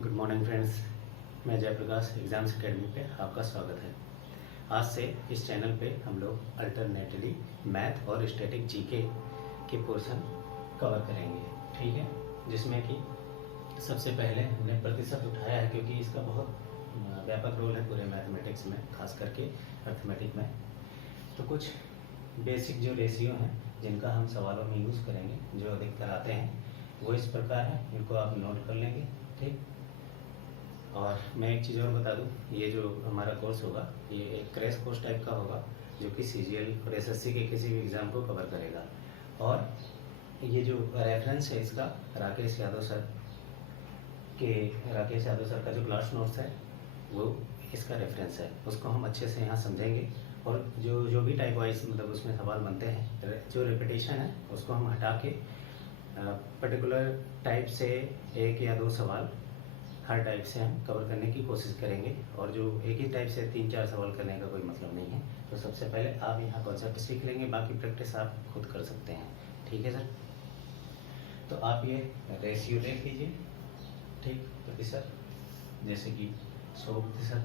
Good morning friends, मैं Jayaprakash exams academy पे आपका स्वागत है। आज से इस चैनल पे हम लोग अल्टरनेटली मैथ और स्टैटिक जीके के पोर्शन कवर करेंगे, ठीक है। जिसमें कि सबसे पहले हमने प्रतिशत उठाया है, क्योंकि इसका बहुत व्यापक रोल है पूरे मैथमेटिक्स में, खास करके अर्थमेटिक में। तो कुछ बेसिक जो रेशियो हैं जिनका हम सवालों में यूज़ करेंगे, जो अधिकतर आते हैं, वो इस प्रकार है। इनको आप नोट कर लेंगे, ठीक। और मैं एक चीज़ और बता दूं, ये जो हमारा कोर्स होगा ये एक क्रैश कोर्स टाइप का होगा, जो कि सीजीएल और एसएससी के किसी भी एग्ज़ाम को कवर करेगा। और ये जो रेफरेंस है इसका राकेश यादव सर का जो क्लास नोट्स है वो इसका रेफरेंस है, उसको हम अच्छे से यहाँ समझेंगे। और जो भी टाइप वाइज मतलब उसमें सवाल बनते हैं, जो रिपीटेशन है उसको हम हटा के पर्टिकुलर टाइप से एक या दो सवाल हर टाइप से हम कवर करने की कोशिश करेंगे। और जो एक ही टाइप से 3-4 सवाल करने का कोई मतलब नहीं है। तो सबसे पहले आप यहाँ कॉन्सेप्ट सीख लेंगे, बाकी प्रैक्टिस आप खुद कर सकते हैं, ठीक है सर। तो आप ये रेशियो देख लीजिए, ठीक। प्रतिशत जैसे कि 100%,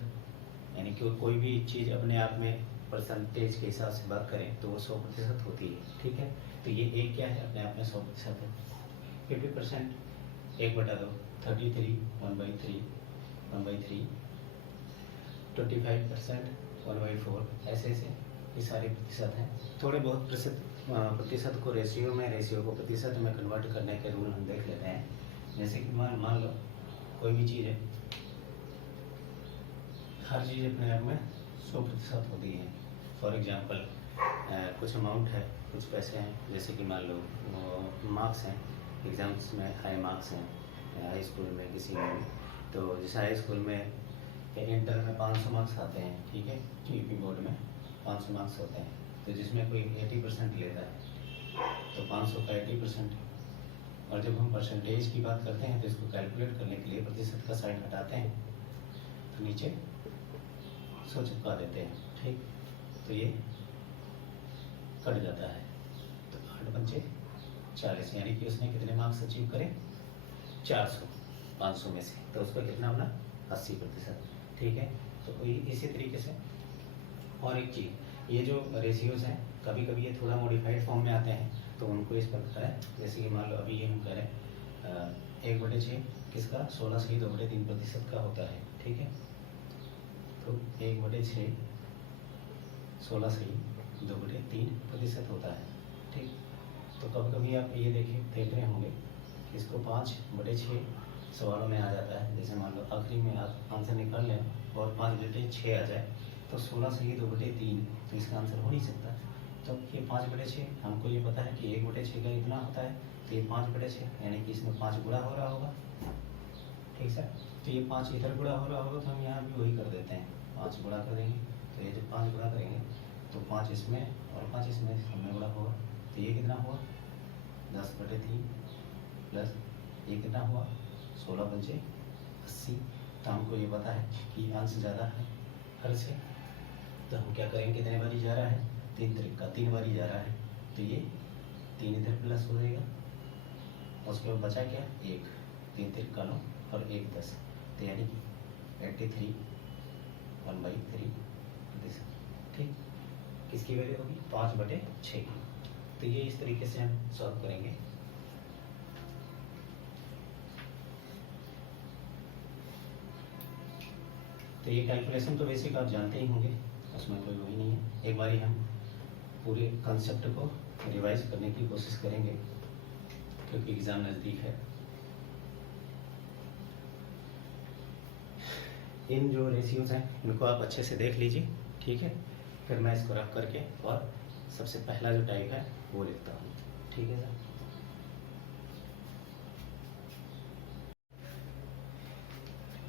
यानी कि कोई भी चीज़ अपने आप में परसेंटेज के हिसाब से बात करें तो वो 100% होती है, ठीक है। तो ये एक क्या है, अपने आप में 100% है। 50% 1/2, 33 1/3 1/3, 25% 1/4, ऐसे ऐसे ये सारे प्रतिशत हैं। थोड़े बहुत प्रतिशत को रेशियो को प्रतिशत में कन्वर्ट करने के रूल हम देख लेते हैं। जैसे कि मान लो कोई भी चीज़ है, हर चीज़ अपने आप में 100% होती है। फॉर एग्जांपल कुछ अमाउंट है, कुछ पैसे हैं, जैसे कि मान लो मार्क्स हैं, एग्ज़ाम्स में हाई मार्क्स हैं हाई स्कूल में किसी में भी। तो जैसे हाई स्कूल में इंटर में 500 मार्क्स आते हैं, ठीक है। यूपी बोर्ड में 500 मार्क्स होते हैं। तो जिसमें कोई 80% लेता है तो 500 का 80%। और जब हम परसेंटेज की बात करते हैं तो इसको कैलकुलेट करने के लिए प्रतिशत का साइन हटाते हैं तो नीचे 100 चिपका देते हैं, ठीक। तो ये कट जाता है। तो 8×5 = 40, यानी कि उसने कितने मार्क्स अचीव करे, 400 500 में से। तो उसका कितना बना, 80%, ठीक है। तो इसी तरीके से और एक चीज़, ये जो रेशियोज हैं कभी कभी ये थोड़ा मॉडिफाइड फॉर्म में आते हैं, तो उनको इस प्रकार है। जैसे कि मान लो अभी ये हम करें 1/6 किसका, 16 सही 2/3% का होता है, ठीक है। तो 1/6 16 सही 2/3% होता है, ठीक। तो कभी कभी आप ये देख रहे होंगे कि इसको 5/6 सवालों में आ जाता है। जैसे मान लो आखिरी में आप आंसर निकाल लें और 5/6 आ जाए तो 16 सही 2/3, तो इसका आंसर हो नहीं सकता। तो ये 5/6, हमको ये पता है कि 1/6 का इतना होता है, तो ये 5/6, यानी कि इसमें 5 गुणा हो रहा होगा, ठीक सर। तो ये 5 इधर गुणा हो रहा होगा, तो हम यहाँ भी वही कर देते हैं, 5 गुणा कर देंगे। तो ये जब 5 गुणा करेंगे तो 5 इसमें और 5 इसमें हमें गुणा होगा, तो ये कितना हुआ 10/3 प्लस ये कितना हुआ 16×5 80। तो हमको ये पता है कि अंश ज़्यादा है हर से, तो हम क्या करेंगे, कितने बारी जा रहा है, 3 बारी जा रहा है। तो ये 3 इधर प्लस हो जाएगा, उसके बाद बचा क्या, 1, 3 × 9 और 1 10, तो यानी कि 83 1/3%, ठीक। किसकी वैल्यू होगी, 5/6 की। तो ये इस तरीके से हम सॉल्व करेंगे। तो ये कैलकुलेशन तो बेसिक आप जानते ही होंगे, उसमें कोई वही नहीं है। एक बारी हम पूरे कॉन्सेप्ट को रिवाइज करने की कोशिश करेंगे, क्योंकि एग्ज़ाम नज़दीक है। इन जो रेशियोज हैं इनको आप अच्छे से देख लीजिए, ठीक है। फिर मैं इसको रख करके और सबसे पहला जो टाइप है वो लिखता हूँ, ठीक है सर।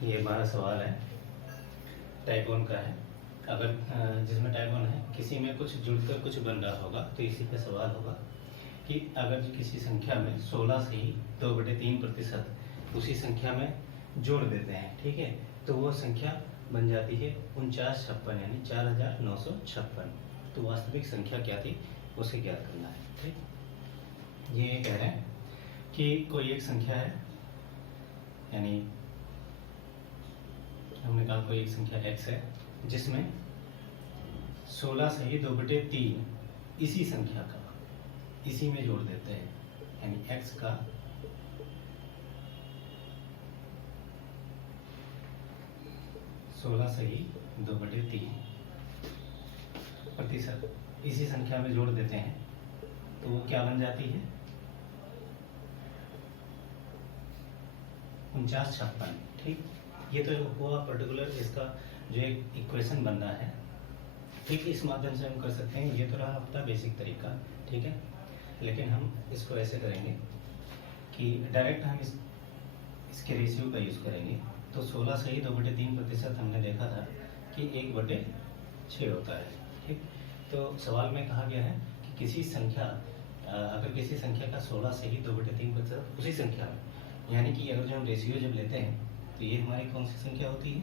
ये हमारा सवाल है, टाइप 1 का है। अगर जिसमें टाइप 1 है, किसी में कुछ जुड़कर कुछ बन रहा होगा, तो इसी पे सवाल होगा कि अगर किसी संख्या में 16 से ही 2/3% उसी संख्या में जोड़ देते हैं, ठीक है, तो वो संख्या बन जाती है 4956, यानी 4956। तो वास्तविक संख्या क्या थी उसे ज्ञात करना है, ठीक। ये कह रहे हैं कि कोई एक संख्या है, यानी हमने कहा कोई एक संख्या x है जिसमें 16 सही 2/3 इसी संख्या का इसी में जोड़ देते हैं, यानी x का 16 सही 2/3 प्रतिशत इसी संख्या में जोड़ देते हैं, तो वो क्या बन जाती है 49-56। ठीक, ये तो हुआ पर्टिकुलर इसका जो एक इक्वेशन बन रहा है। ठीक, इस माध्यम से हम कर सकते हैं। ये तो रहा अपना बेसिक तरीका, ठीक है। लेकिन हम इसको ऐसे करेंगे कि डायरेक्ट हम इसके रेशियो का यूज़ करेंगे। तो 16 सही 2/3 प्रतिशत हमने देखा था कि 1/6 होता है। ठीक, तो सवाल में कहा गया है कि किसी संख्या अगर किसी संख्या का 16 सही 2/3 प्रतिशत उसी संख्या में, यानी कि अगर जो हम रेशियो जब लेते हैं तो ये हमारी कौन सी संख्या होती है,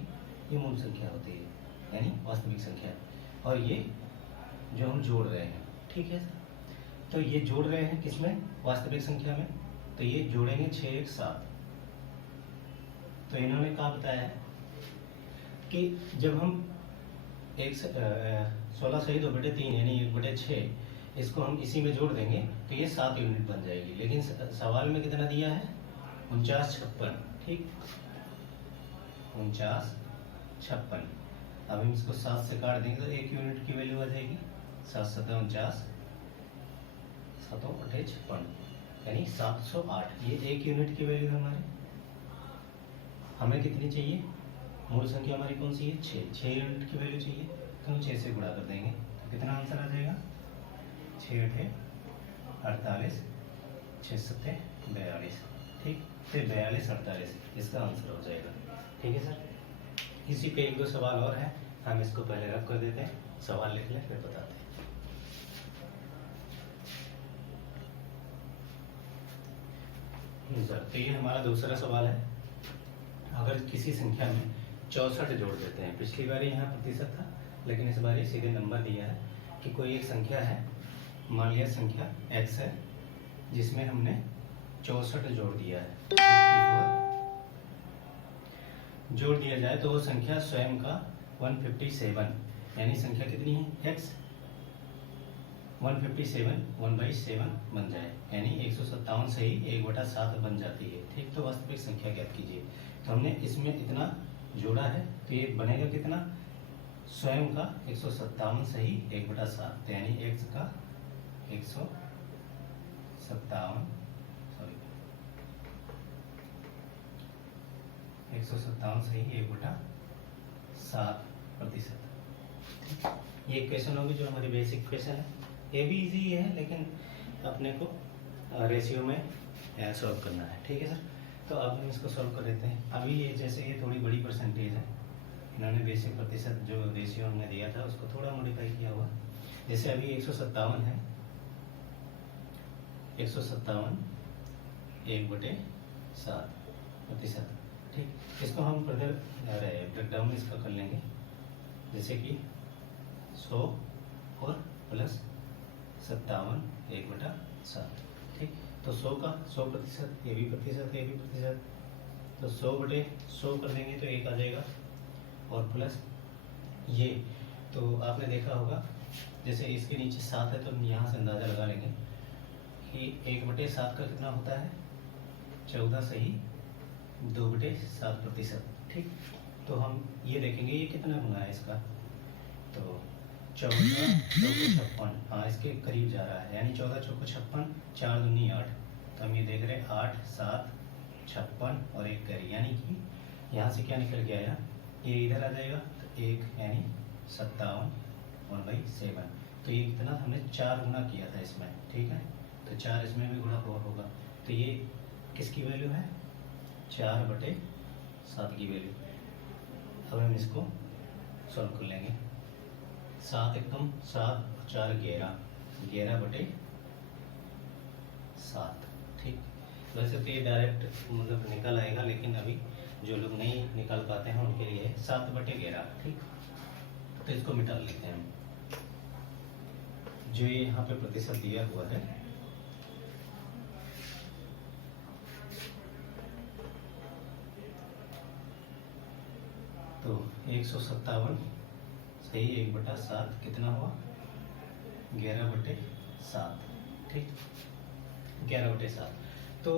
ये मूल संख्या होती है, यानी वास्तविक संख्या। और ये जो हम जोड़ रहे हैं, ठीक है सर, तो ये जोड़ रहे हैं किसमें, वास्तविक संख्या में, तो ये जोड़ेंगे 6 1 7। तो इन्होंने कहा बताया है कि जब हम 16 सही 2/3 यानी 1/6 इसको हम इसी में जोड़ देंगे तो ये 7 यूनिट बन जाएगी। लेकिन सवाल में कितना दिया है 49-56। ठीक, 49-56। अब हम इसको 7 से काट देंगे तो 1 यूनिट की वैल्यू आ जाएगी 7 7 49 7 8 56, यानी 708। ये 1 यूनिट की वैल्यू है हमारी। हमें कितनी चाहिए, मूल संख्या हमारी कौन सी है 6 यूनिट की वैल्यू चाहिए, तो हम 6 से गुणा कर देंगे तो कितना आंसर आ जाएगा 6 8 48 6 7 42। ठीक, फिर 42 48 इसका आंसर हो जाएगा। ठीक है सर, इसी पे 1 2 सवाल और है, हम इसको पहले रख कर देते हैं, सवाल लिख लें फिर बताते हैं। सर तो ये हमारा दूसरा सवाल है। अगर किसी संख्या में 64 जोड़ देते हैं, पिछली बार यहाँ प्रतिशत था लेकिन इस बार सीधे नंबर दिया है कि कोई एक संख्या है, मान लिया संख्या x है जिसमें हमने 64 जोड़ दिया है, 54 जोड़ दिया जाए तो वो संख्या स्वयं का 157, यानी संख्या कितनी है x 157 1/7 बन जाए, यानी 157 सही 1/7 बन जाती है। ठीक, तो वास्तविक संख्या ज्ञात कीजिए। तो हमने इसमें इतना जोड़ा है तो ये बनेगा कितना, स्वयं का 157 सही 1/7, यानी x का 157 सही 1/7 प्रतिशत। ये क्वेश्चन होगी जो हमारी बेसिक क्वेश्चन है। ये भी इजी है लेकिन अपने को रेशियो में सॉल्व करना है। ठीक है सर, तो अब हम इसको सॉल्व कर देते हैं। अभी ये जैसे ये थोड़ी बड़ी परसेंटेज है, इन्होंने बेसिक प्रतिशत जो रेशियो हमने दिया था उसको थोड़ा मॉडिफाई किया हुआ। जैसे अभी 157 है, 157 1/7 प्रतिशत। ठीक, इसको हम फर्दर ब्रेकडाउन इसका कर लेंगे, जैसे कि 100 और प्लस 57 1/7। ठीक, तो 100 का 100 प्रतिशत, ये भी प्रतिशत ये भी प्रतिशत, तो 100/100 कर देंगे तो 1 आ जाएगा, और प्लस ये तो आपने देखा होगा जैसे इसके नीचे 7 है तो हम यहाँ से अंदाज़ा लगा लेंगे कि 1/7 का कितना होता है 14 सही 2/7 प्रतिशत। ठीक, तो हम ये देखेंगे ये कितना गुना है इसका, तो 14 चौको 56, हाँ इसके करीब जा रहा है, यानी 14 चौको 56 4 दूनी 8, तो हम ये देख रहे हैं 8 7 56 और 1 करी, यानी कि यहाँ से क्या निकल के आया, ये इधर आ जाएगा तो 1 यानी 57 1/7। तो ये कितना हमने 4 गुना किया था इसमें। ठीक है, तो 4 इसमें भी गुणा और होगा, तो ये किसकी वैल्यू है 4/7 की वैल्यू। अब हम इसको सॉल्व कर लेंगे। 7 एकम 7 4 11 11/7। ठीक, वैसे तो ये डायरेक्ट मतलब निकल आएगा, लेकिन अभी जो लोग नहीं निकाल पाते हैं उनके लिए 7/11। ठीक, तो इसको मिटा लेते हैं हम, जो ये यहाँ पे प्रतिशत दिया हुआ है तो 157 सही 1/7 कितना हुआ 11/7। ठीक 11/7। तो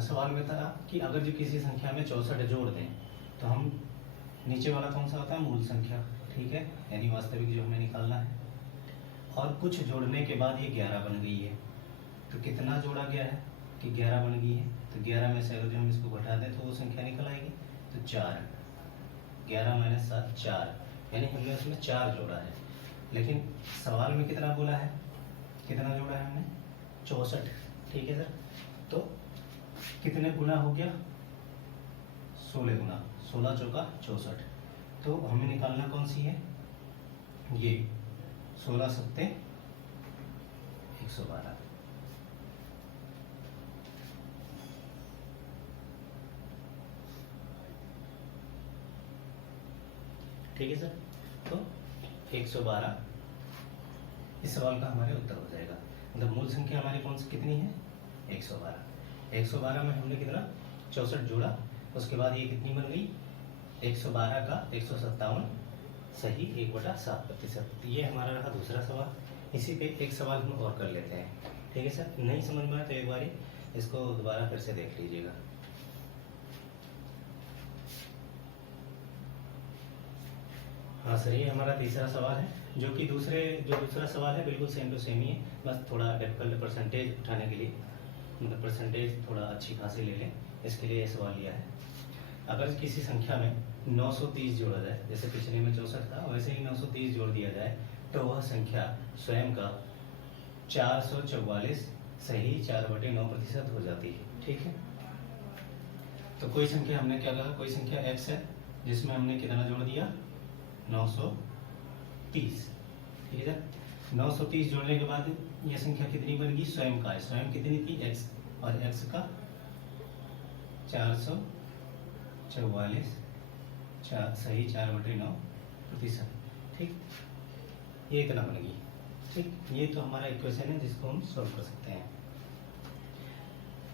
सवाल में था कि अगर जो किसी संख्या में 64 जोड़ दें तो हम नीचे वाला कौन सा होता है मूल संख्या। ठीक है, यानी वास्तविक जो हमें निकालना है। और कुछ जोड़ने के बाद ये 11 बन गई है। तो कितना जोड़ा गया है कि 11 बन गई है। तो 11 में से अगर जो हम इसको घटा दें तो वो संख्या निकल आएगी। तो 4, 11 - 7 4, यानी हमने उसमें 4 जोड़ा है। लेकिन सवाल में कितना बोला है, कितना जोड़ा है हमने 64। ठीक है सर, तो कितने गुना हो गया 16 गुना, 16 चौका 64। तो हमें निकालना कौन सी है ये 16 सत्ते 112। ठीक है सर, तो 112 इस सवाल का हमारे उत्तर हो जाएगा। मतलब मूल संख्या हमारी कौन सी कितनी है 112। 112 में हमने कितना 64 जोड़ा, उसके बाद ये कितनी बन गई 112 का 157 सही 1/7%। ये हमारा रहा दूसरा सवाल। इसी पे एक सवाल हम और कर लेते हैं। ठीक है सर, नहीं समझ में आया तो एक बार इसको दोबारा फिर से देख लीजिएगा। हाँ सर, ये हमारा तीसरा सवाल है, जो कि दूसरा सवाल है बिल्कुल सेम टू सेम ही है। बस थोड़ा डिफिकल्ट परसेंटेज उठाने के लिए, मतलब परसेंटेज थोड़ा अच्छी खासी ले लें, इसके लिए ये सवाल लिया है। अगर किसी संख्या में 930 जोड़ा जाए, जैसे पिछले में 64 था वैसे ही 930 जोड़ दिया जाए, तो वह संख्या स्वयं का 444 सही 4/9% हो जाती है। ठीक है, तो कोई संख्या हमने क्या कहा, कोई संख्या x है जिसमें हमने कितना जोड़ दिया 930। ठीक है, 930 जोड़ने के बाद यह संख्या कितनी बन गई स्वयं का, स्वयं कितनी थी x, और x का 444 सही 4/9%। ठीक, ये इतना बन गई। ठीक, ये तो हमारा इक्वेशन है जिसको हम सॉल्व कर सकते हैं।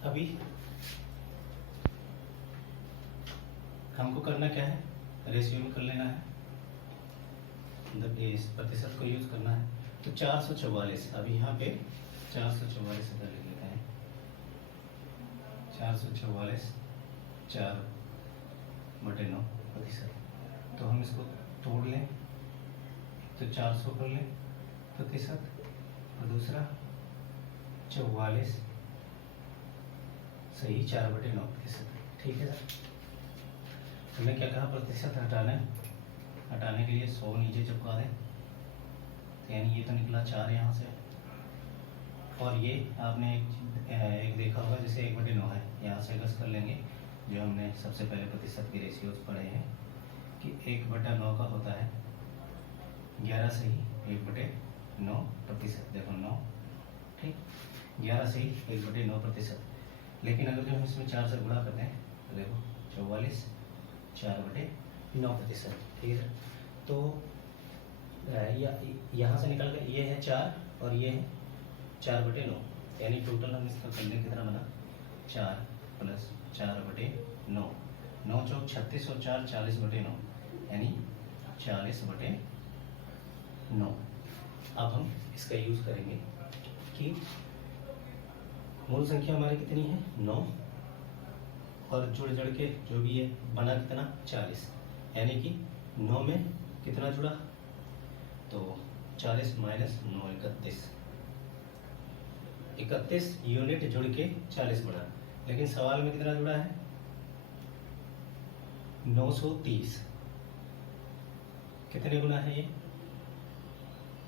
अभी हमको करना क्या है, रेशियो में कर लेना है, मतलब इस प्रतिशत को यूज करना है। तो 444, अभी यहाँ पे 444 अगर लिख लेते हैं, 444 4/9%। तो हम इसको तोड़ लें तो 400 कर लें प्रतिशत, और दूसरा 44 सही 4/9%। ठीक है सर, हमने क्या कहा प्रतिशत हटाने के लिए 100 नीचे चिपका दें, यानी ये तो निकला 4 यहाँ से। और ये आपने एक देखा होगा जैसे 1/9 है, यहाँ से गस कर लेंगे जो हमने सबसे पहले प्रतिशत के रेशियोज पढ़े हैं कि 1/9 का होता है 11 सही 1/9%। देखो 9, ठीक 11 सही 1/9%। लेकिन अगर जो हम इसमें 4 से गुणा करते हैं तो देखो 44 4/9%। ठीक है, तो यहाँ से निकल गया, ये है 4 और ये है 4/9, यानी टोटल हम इसका कर लें कितना बना 4 + 4/9, 9 चौक 36 और 4 40/9, यानी 40/9। अब हम इसका यूज करेंगे कि मूल संख्या हमारी कितनी है 9, और जुड़ के जो भी है बना कितना 40, यानी कि 9 में कितना जुड़ा, तो 40 - 9 31 यूनिट जुड़ के 40 बना। लेकिन सवाल में कितना जुड़ा है 930, कितने गुना है ये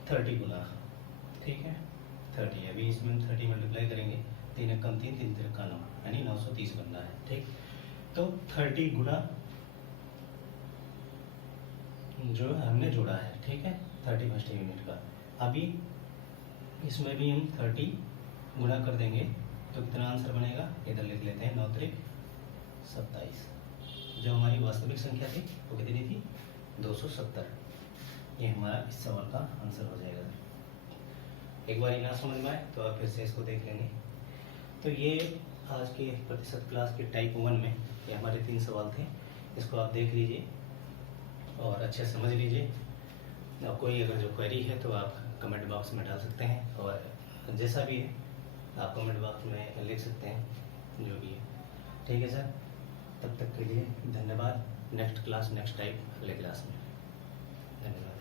30 गुना। ठीक है, 30, अभी इसमें 30 मल्टीप्लाई करेंगे, 3 × 3 3 × 3 = 9, यानी 930 बनना है। ठीक, तो 30 गुना जो हमने जोड़ा है, ठीक है 31 यूनिट का। अभी इसमें भी हम 30 गुना कर देंगे तो कितना आंसर बनेगा, इधर लिख लेते हैं 9 × 3 = 27। जो हमारी वास्तविक संख्या थी वो कितनी थी 270। ये हमारा इस सवाल का आंसर हो जाएगा। एक बार ना समझ में आए तो आप फिर से इसको देख लेंगे। तो ये आज के प्रतिशत क्लास के टाइप 1 में ये हमारे 3 सवाल थे, इसको आप देख लीजिए और अच्छे समझ लीजिए। और कोई अगर जो क्वेरी है तो आप कमेंट बॉक्स में डाल सकते हैं, और जैसा भी है आप कमेंट बॉक्स में लिख सकते हैं जो भी है। ठीक है सर, तब तक के लिए धन्यवाद। नेक्स्ट क्लास नेक्स्ट टाइप अगले क्लास में। धन्यवाद।